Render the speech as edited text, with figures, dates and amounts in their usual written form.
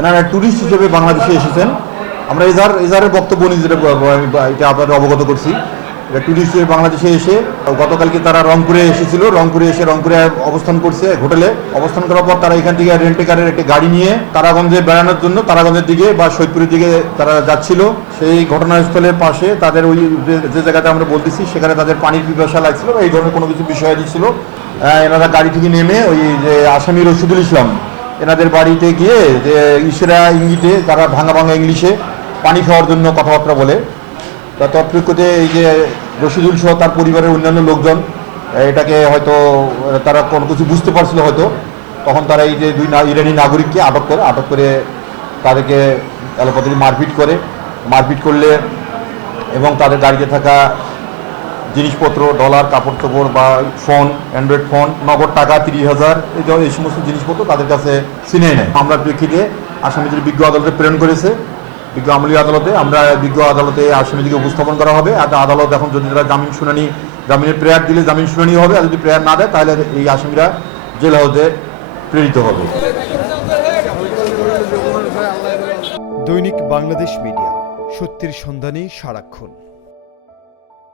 এনারা ট্যুরিস্ট হিসেবে বাংলাদেশে এসেছেন। আমরা এজারের বক্তব্য নিয়ে যেটা এটা আপনাদের অবগত করছি, এটা ট্যুরিস্ট হিসেবে বাংলাদেশে এসে গতকালকে তারা রংপুরে এসেছিল, রংপুরে এসে রংপুরে অবস্থান করছে হোটেলে। অবস্থান করার পর তারা এখান থেকে রেন্টে কারের একটি গাড়ি নিয়ে তারাগঞ্জে বেড়ানোর জন্য তারাগঞ্জের দিকে বা সৈয়দপুরের দিকে তারা যাচ্ছিল। সেই ঘটনাস্থলের পাশে তাদের ওই যে জায়গাতে আমরা বলতেছি সেখানে তাদের পানির পিপাসা লাগছিল বা এই ধরনের কোনো কিছু বিষয় দিচ্ছিল। এনারা গাড়ি থেকে নেমে ওই যে আসামি রশিদুল ইসলাম এনাদের বাড়িতে গিয়ে যে ইশারা ইঙ্গিতে তারা ভাঙা ভাঙা ইংলিশে পানি খাওয়ার জন্য কথাবার্তা বলে। তা তৎপ্রেক্ষিতে এই যে রশিদুল সহ তার পরিবারের অন্যান্য লোকজন এটাকে হয়তো তারা কোনো কিছু বুঝতে পারছিল হয়তো, তখন তারা এই যে দুই ইরানি নাগরিককে আটক করে তাদেরকে এলোপাতাড়ি মারপিট করলে এবং তাদের গাড়িতে থাকা জিনিসপত্র ডলার, কাপড় চোপড় বা ফোন, অ্যান্ড্রয়েড ফোন, নগদ টাকা 30,000 এই সমস্ত জিনিসপত্র তাদের কাছে ছিনিয়ে নেয়। আমরা প্রেক্ষিতে আসামিদের বিজ্ঞ আদালতে প্রেরণ করেছে। বিজ্ঞ আমলি আদালতে আমরা বিজ্ঞ আদালতে আসামিদিকে উপস্থাপন করা হবে। আদালত এখন যদি তারা জামিনের প্রেয়ার দিলে জামিন শুনানি হবে, আর যদি প্রেয়ার না দেয় তাহলে এই আসামিরা জেল হাউসে প্রেরিত হবে। দৈনিক বাংলাদেশ মিডিয়া, সত্যের সন্ধানে সারাক্ষণ।